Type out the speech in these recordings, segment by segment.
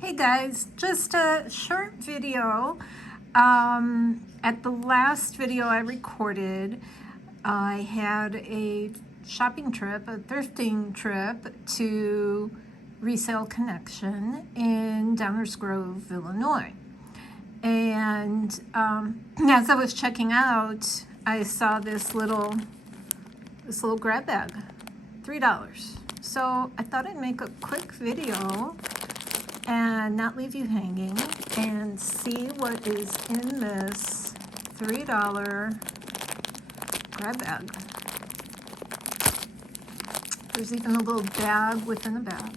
Hey guys, just a short video. At the last video I recorded, I had a shopping trip, a thrifting trip to Resale Connection in Downers Grove, Illinois. And as I was checking out, I saw this little grab bag, $3. So I thought I'd make a quick video and not leave you hanging and see what is in this $3 grab bag. There's even a little bag within a bag.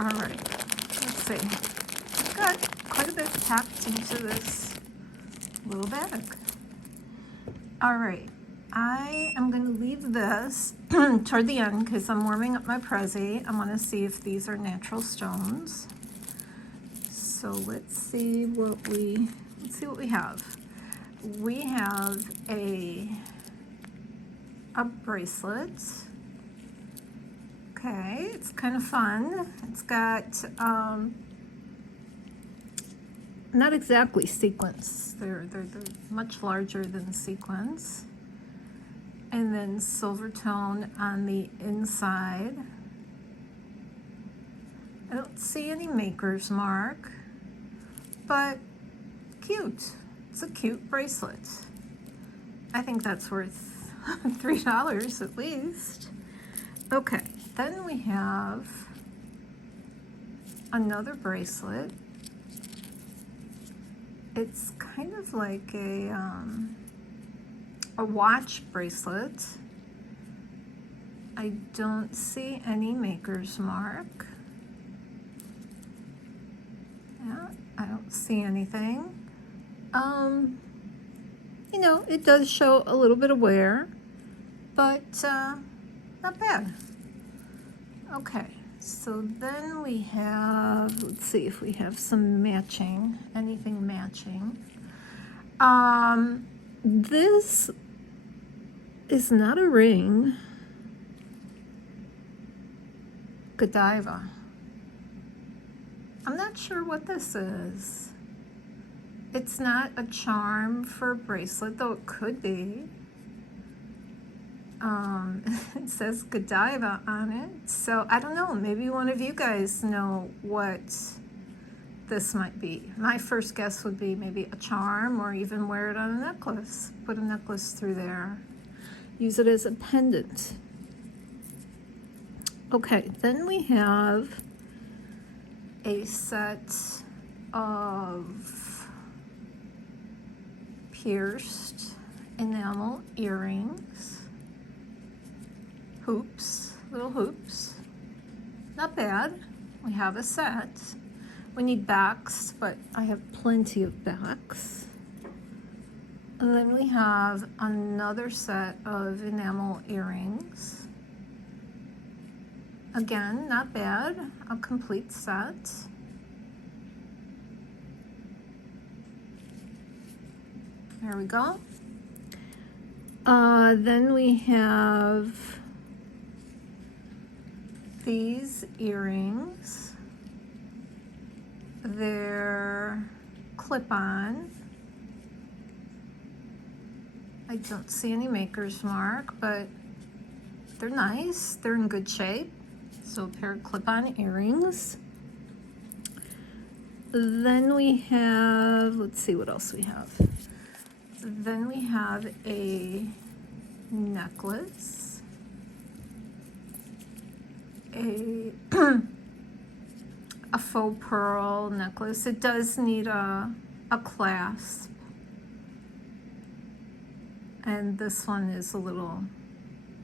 All right, let's see. Got quite a bit packed into this little bag. All right, I am going to leave this toward the end because I'm warming up my Prezi. I want to see if these are natural stones. So let's see what we have. We have a bracelet. Okay, it's kind of fun. It's got not exactly sequins. They're much larger than sequins. And then silver tone on the inside. I don't see any maker's mark, but cute. It's a cute bracelet. I think that's worth $3 at least. Okay, then we have another bracelet. It's kind of like a watch bracelet. I don't see any maker's mark. Yeah, I don't see anything. You know, it does show a little bit of wear, but not bad. Okay, so then we have, let's see if we have some matching, anything matching. This is not a ring. Godiva. I'm not sure what this is. It's not a charm for a bracelet, though it could be. It says Godiva on it. So I don't know, maybe one of you guys know what this might be. My first guess would be maybe a charm, or even wear it on a necklace. Put a necklace through there. Use it as a pendant. Okay, then we have a set of pierced enamel earrings. Hoops, little hoops. Not bad. We have a set. We need backs, but I have plenty of backs. And then we have another set of enamel earrings. Again, not bad, a complete set. There we go. Then we have these earrings. They're clip-on. I don't see any maker's mark, but they're nice. They're in good shape. So a pair of clip-on earrings. Then we have, let's see what else we have. Then we have a necklace. A faux pearl necklace. It does need a clasp. And this one is a little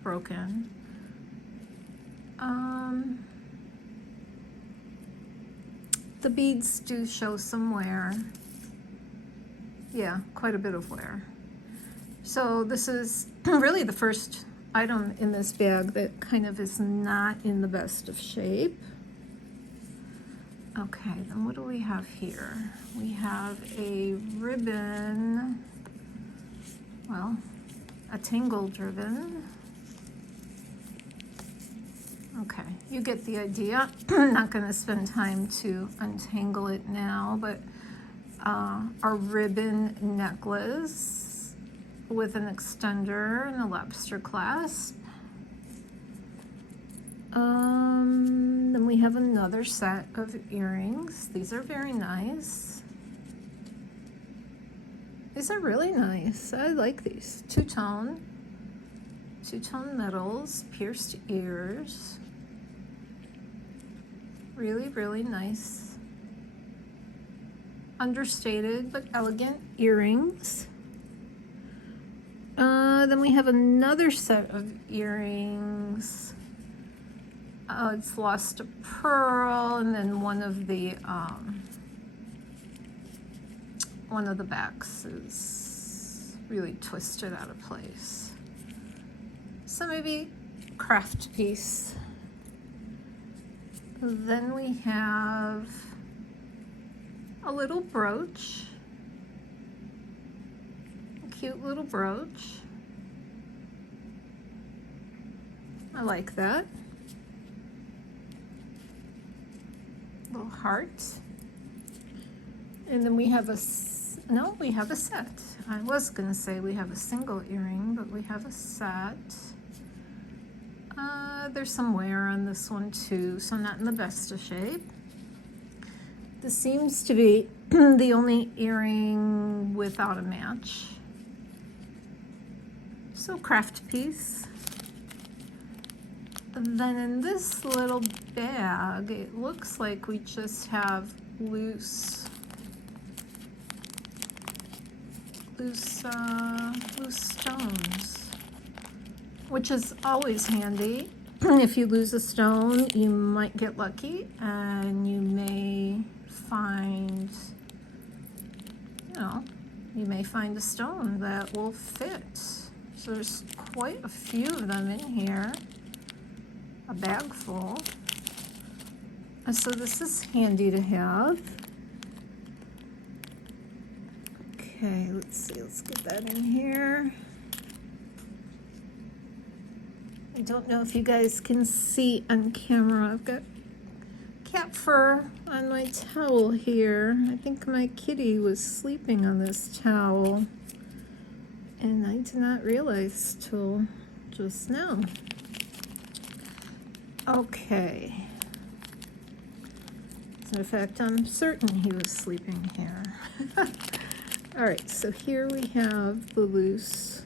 broken. The beads do show some wear. Yeah, quite a bit of wear. So this is really the first item in this bag that kind of is not in the best of shape. Okay, then what do we have here? We have a ribbon, well, a tangled ribbon. Okay, you get the idea. I'm not going to spend time to untangle it now, but a ribbon necklace with an extender and a lobster clasp. Then we have another set of earrings. These are very nice. These are really nice. I like these. Two-tone metals, pierced ears. Really, really nice. Understated but elegant earrings. Then we have another set of earrings. It's lost a pearl, and then one of the backs is really twisted out of place. So maybe craft piece. Then we have a little brooch, a cute little brooch. I like that. Little heart. And then we have we have a set. I was gonna say we have a single earring, but we have a set. There's some wear on this one too, so I'm not in the best of shape. This seems to be the only earring without a match. So craft piece. And then in this little bag, it looks like we just have loose stones, which is always handy. If you lose a stone, you might get lucky and you may find, you may find a stone that will fit. So there's quite a few of them in here, a bag full. So this is handy to have. Okay, let's see, let's get that in here. I don't know if you guys can see on camera. I've got cat fur on my towel here. I think my kitty was sleeping on this towel, and I did not realize till just now. Okay. As a matter of fact, I'm certain he was sleeping here. All right, so here we have the loose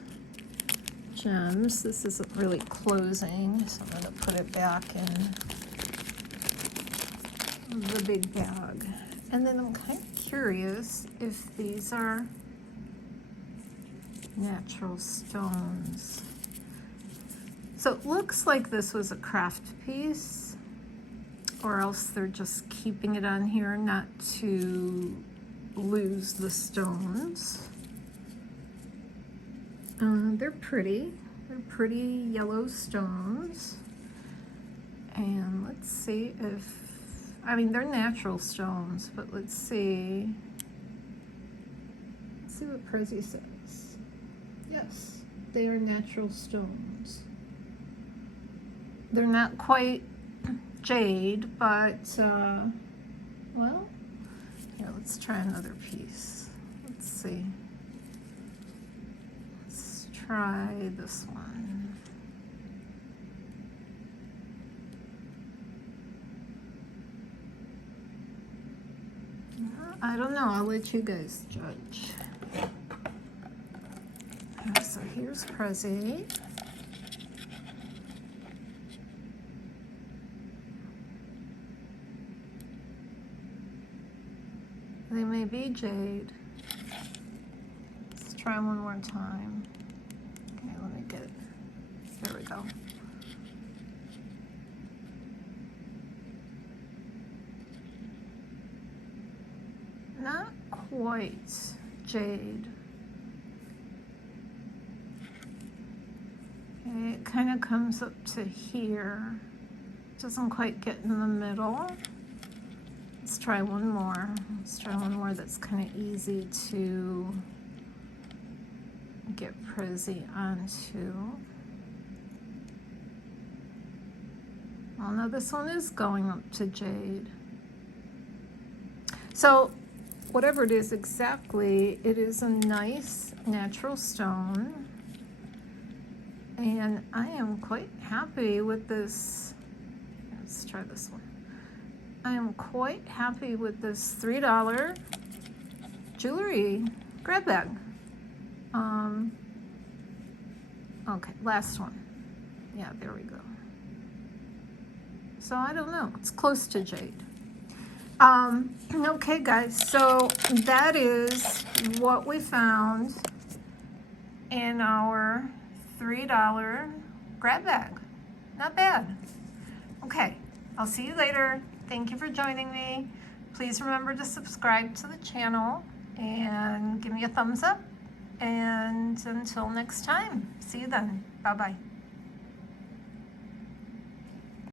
gems. This isn't really closing, so I'm going to put it back in the big bag. And then I'm kind of curious if these are natural stones. So it looks like this was a craft piece, or else they're just keeping it on here not to lose the stones. They're pretty. They're pretty yellow stones. And let's see if, they're natural stones, but let's see what Prezi says. Yes, they are natural stones. They're not quite jade, but, well, here, let's try another piece. Let's see. Let's try this one. I don't know, I'll let you guys judge. So here's Prezi. They may be jade. Let's try one more time. Okay, let me get, there we go. Not quite jade. Okay, it kind of comes up to here. Doesn't quite get in the middle. Let's try one more. Let's try one more that's kind of easy to get Prezi onto. Oh no, this one is going up to jade. So whatever it is exactly, it is a nice natural stone. And I am quite happy with this. Let's try this one. I am quite happy with this $3 jewelry grab bag. Okay, last one. Yeah, there we go. So I don't know, it's close to jade. Okay guys, so that is what we found in our $3 grab bag. Not bad. Okay, I'll see you later. Thank you for joining me. Please remember to subscribe to the channel and give me a thumbs up. And until next time, see you then. Bye-bye.